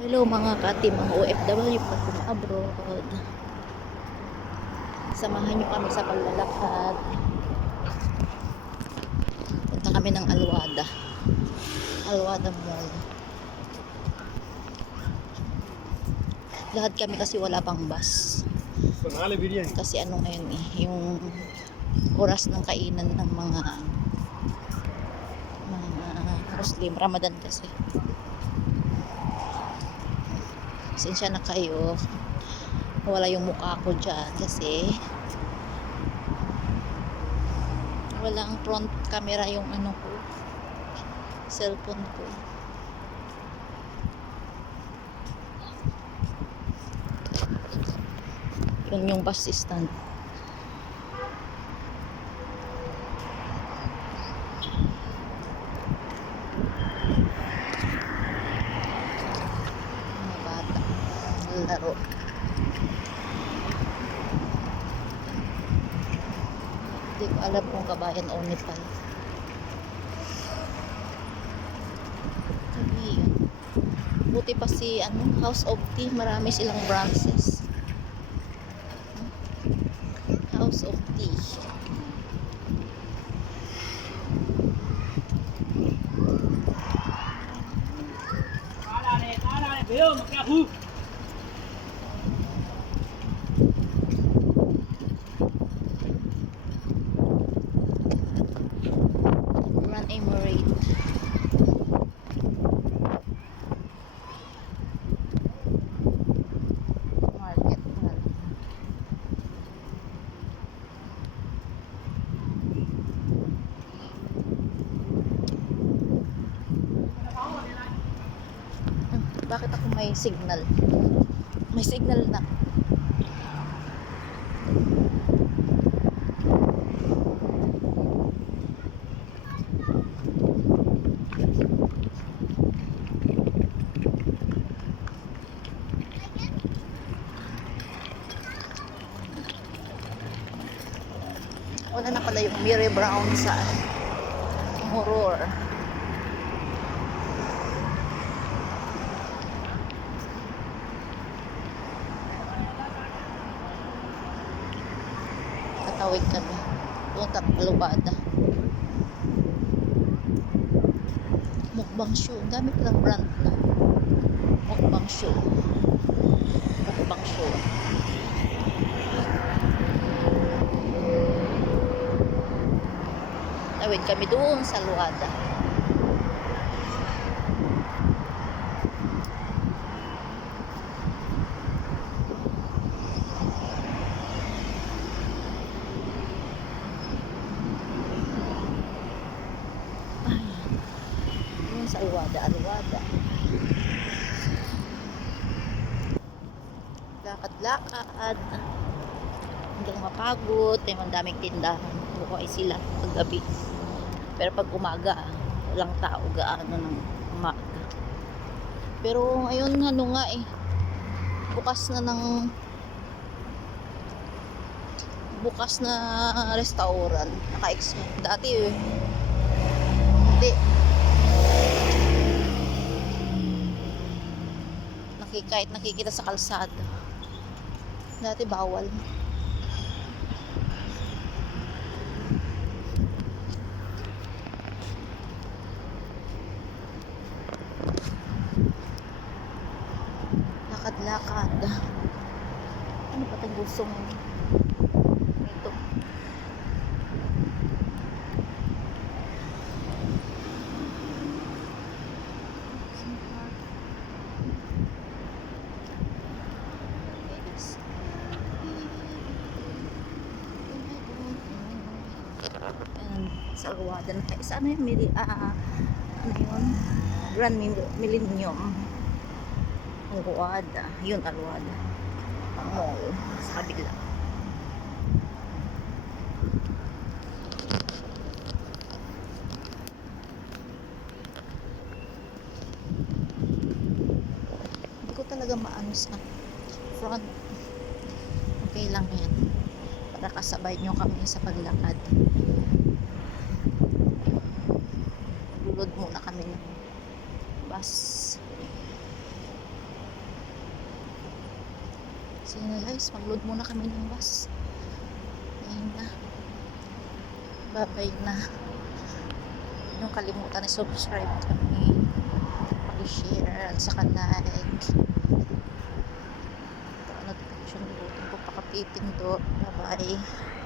Hello mga kati, mga OFW pag abroad. Samahan nyo kami sa paglalakad. Punta kami ng Alwada. Alwada Mall. Lahat kami kasi wala pang bus. Kasi ano ngayon yung oras ng kainan ng mga Muslim. Ramadan kasi. Pasensya na kayo. Wala yung mukha ko dyan kasi walang front camera yung ano ko, cellphone ko. Yun yung bus stand. Mga bata laro. Hindi ko alam kung kabayan o Nepal. Sabi yun. Buti pa si House of Tea, marami silang branches. House of Tea. Run Emirate. Market Mall. Bakit ako may signal? May signal na. Wala na pala yung Mary Brown sa horror. Tatawid kami. Punta Alubada. Mukbang show. Dami palang brand na. Mukbang show. Mukbang show. Tawid kami doon sa Luada. Doon sa Alwada. Lakad-lakad. Hanggang mapagod. May daming tindahan. Buhay sila paggabi. Pero pag umaga, walang tao gaano ng umaga. Pero ngayon bukas na restaurant. Dati hindi. Kahit nakikita sa kalsada. Dati bawal. Lakad-lakad. Ano pa itong gusto mo? Ito. Sa Alwada na tayo. Ano yung ano yun? Grand Millennium. Alwada. Yun, Alwada. Mall. Sa kabila. Hindi ko talaga maano sa front. Okay lang yan. Para kasabay nyo kami sa paglakad. Maglulod muna kami ng bus. Sige na guys, mag-load muna kami ng bus. Ayun na. Bye-bye na. Huwag niyong kalimutan na subscribe kami. Pag-share at saka like. Ito, notification button ko pakapipindot. Bye-bye.